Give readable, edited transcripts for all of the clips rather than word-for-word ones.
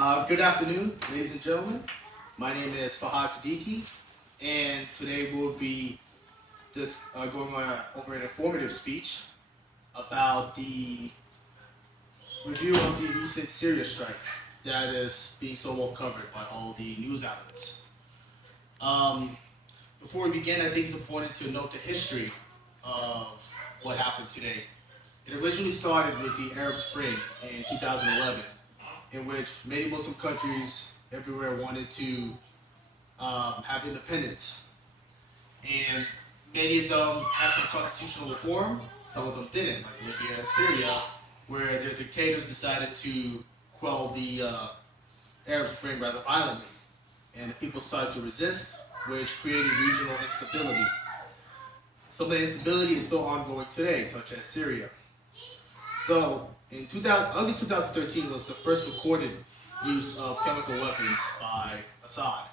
Good afternoon, ladies and gentlemen. My name is Fahad Siddiqui, and today we'll be just going over an informative speech about the review of the recent Syria strike that is being so well covered by all the news outlets. Um, Before we begin, I think it's important to note the history of what happened today. It originally started with the Arab Spring in 2011, in which many Muslim countries everywhere wanted to have independence. And many of them had some constitutional reform, some of them didn't, like Libya and Syria, where their dictators decided to quell the Arab Spring rather violently. And the people started to resist, which created regional instability. Some of the instability is still ongoing today, such as Syria. So, in August 2013 was the first recorded use of chemical weapons by Assad.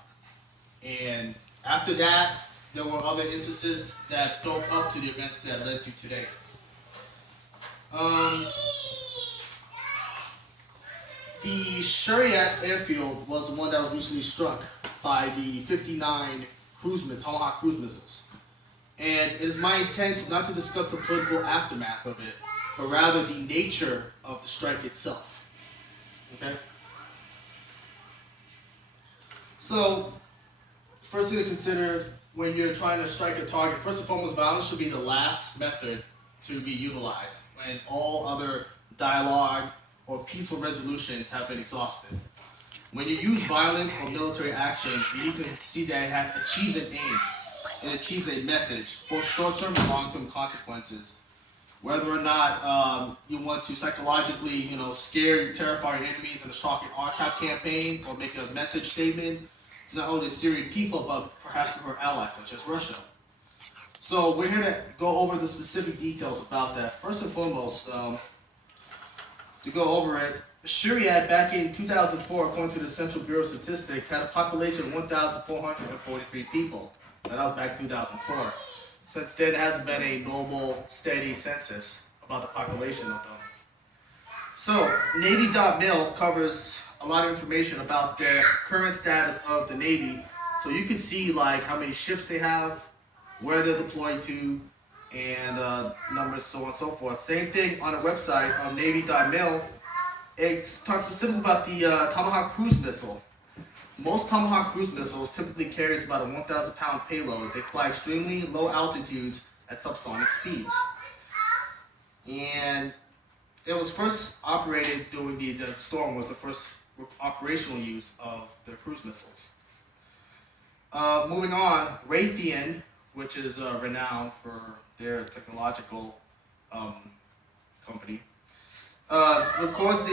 And after that, there were other instances that built up to the events that led to today. The Shariat airfield was the one that was recently struck by the 59 Tomahawk cruise missiles. And it is my intent not to discuss the political aftermath of it, but rather the nature of the strike itself. Okay? So, first thing to consider when you're trying to strike a target, first and foremost, violence should be the last method to be utilized when all other dialogue or peaceful resolutions have been exhausted. When you use violence or military action, you need to see that it achieves an aim. It achieves a message, both short-term and long-term consequences. Whether or not you want to psychologically, scare, terrify your enemies in a shock and awe-type campaign, or make a message statement to not only the Syrian people, but perhaps to her allies, such as Russia. So we're here to go over the specific details about that. First and foremost, to go over it, Shariat back in 2004, according to the Central Bureau of Statistics, had a population of 1,443 people. That was back in 2004. Since then, there hasn't been a normal, steady census about the population of them. So, Navy.mil covers a lot of information about the current status of the Navy. So you can see like how many ships they have, where they're deployed to, and numbers, so on and so forth. Same thing on the website of Navy.mil. It talks specifically about the Tomahawk cruise missile. Most Tomahawk cruise missiles typically carries about a 1,000-pound payload. They fly extremely low altitudes at subsonic speeds. And it was first operated during the Desert Storm, was the first operational use of the cruise missiles. Moving on, Raytheon, which is renowned for their technological company, records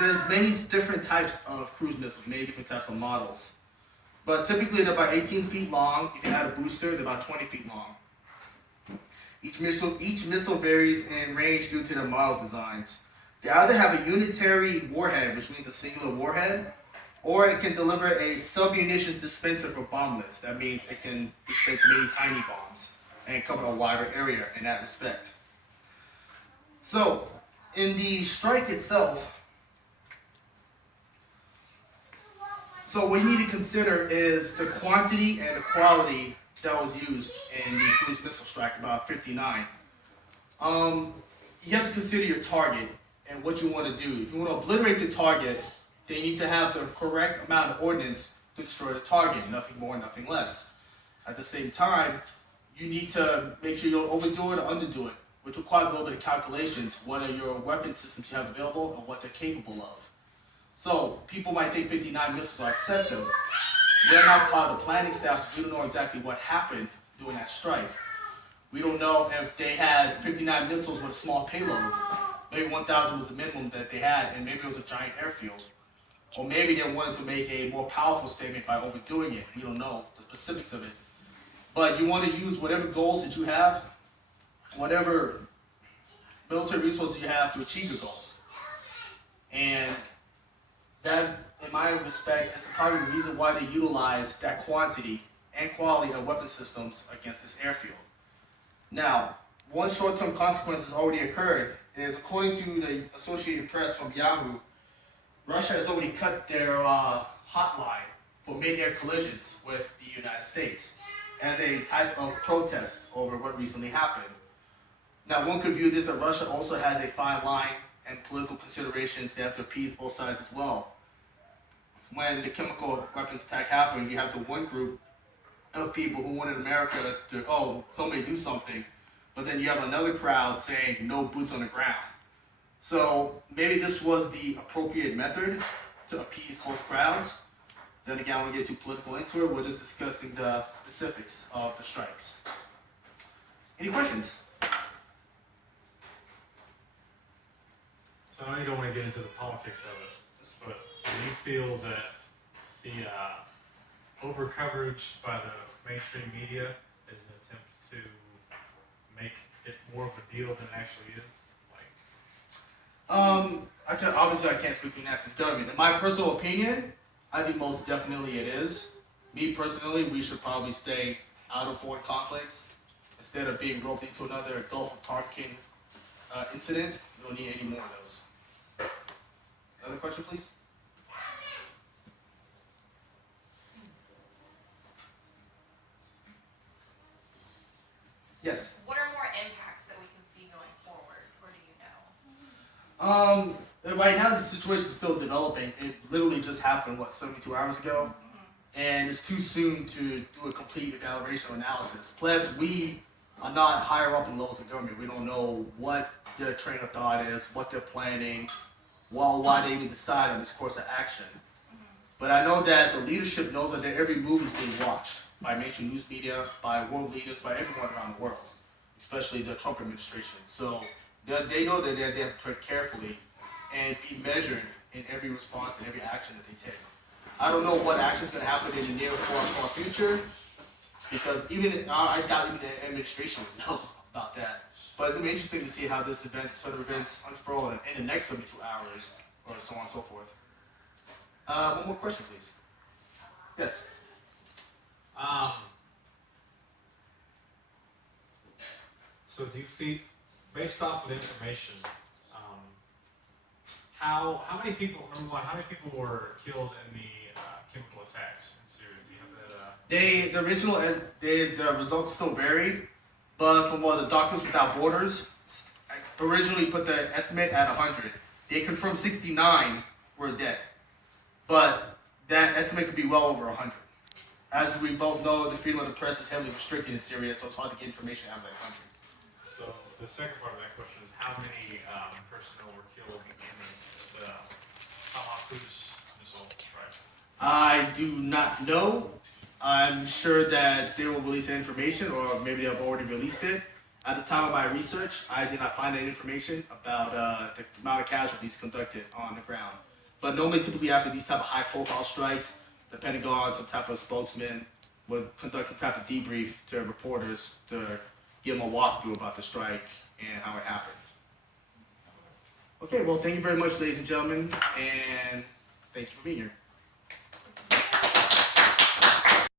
there's many different types of cruise missiles, many different types of models. But typically they're about 18 feet long. If you add a booster, they're about 20 feet long. Each missile varies in range due to their model designs. They either have a unitary warhead, which means a singular warhead, or it can deliver a submunitions dispenser for bomblets. That means it can dispense many tiny bombs and cover a wider area in that respect. So, in the strike itself, so what you need to consider is the quantity and the quality that was used in the cruise missile strike, about 59. You have to consider your target and what you want to do. If you want to obliterate the target, then you need to have the correct amount of ordnance to destroy the target, nothing more, nothing less. At the same time, you need to make sure you don't overdo it or underdo it, which requires a little bit of calculations. What are your weapon systems you have available and what they're capable of? So, people might think 59 missiles are excessive. We're not part of the planning staff, so we don't know exactly what happened during that strike. We don't know if they had 59 missiles with a small payload. Maybe 1,000 was the minimum that they had, and maybe it was a giant airfield. Or maybe they wanted to make a more powerful statement by overdoing it. We don't know the specifics of it. But you want to use whatever goals that you have, whatever military resources you have to achieve your goals. And that, in my respect, is probably the reason why they utilize that quantity and quality of weapon systems against this airfield. Now, one short-term consequence has already occurred is, according to the Associated Press from Yahoo, Russia has already cut their hotline for mid-air collisions with the United States as a type of protest over what recently happened. Now, one could view this that Russia also has a fine line and political considerations they have to appease both sides as well. When the chemical weapons attack happened, you have the one group of people who wanted America to, oh, somebody do something, but then you have another crowd saying no boots on the ground. So maybe this was the appropriate method to appease both crowds. Then again, I won't get too political into it. We're just discussing the specifics of the strikes. Any questions? So I know you don't want to get into the politics of it, but do you feel that the over-coverage by the mainstream media is an attempt to make it more of a deal than it actually is? Obviously I can't speak for the United States government. In my personal opinion, I think most definitely it is. Me personally, we should probably stay out of foreign conflicts instead of being roped into another Gulf of Tonkin incident. We don't need any more of those. Another question, please? Yes. What are more impacts that we can see going forward, or do you know? Right now the situation is still developing. It literally just happened, 72 hours ago? And it's too soon to do a complete evaluation or analysis. Plus, we are not higher up in levels of government. We don't know what their train of thought is, what they're planning, why they even decide on this course of action. But I know that the leadership knows that their every move is being watched by mainstream news media, by world leaders, by everyone around the world, especially the Trump administration. So they know that they have to tread carefully and be measured in every response and every action that they take. I don't know what action is going to happen in the near or far future, because I doubt even the administration would know about that. But it's going to be interesting to see how this sort of events unfurl in the next 72 hours, or so on and so forth. One more question, please. Yes. So do you feel, based off of the information, how many people, number one, how many people were killed in the chemical attacks in Syria? Do you have that? The results still varied, but from what the Doctors Without Borders originally put the estimate at 100. They confirmed 69 were dead, but that estimate could be well over 100. As we both know, the freedom of the press is heavily restricted in Syria, so it's hard to get information out of that country. So the second part of that question is how many personnel were killed in the Tomahawk cruise missile strike? I do not know. I'm sure that they will release that information, or maybe they've already released it. At the time of my research, I did not find that information about the amount of casualties conducted on the ground. But normally, typically after these type of high-profile strikes, the Pentagon, some type of spokesman, would conduct some type of debrief to reporters to give them a walkthrough about the strike and how it happened. Okay, well, thank you very much, ladies and gentlemen, and thank you for being here.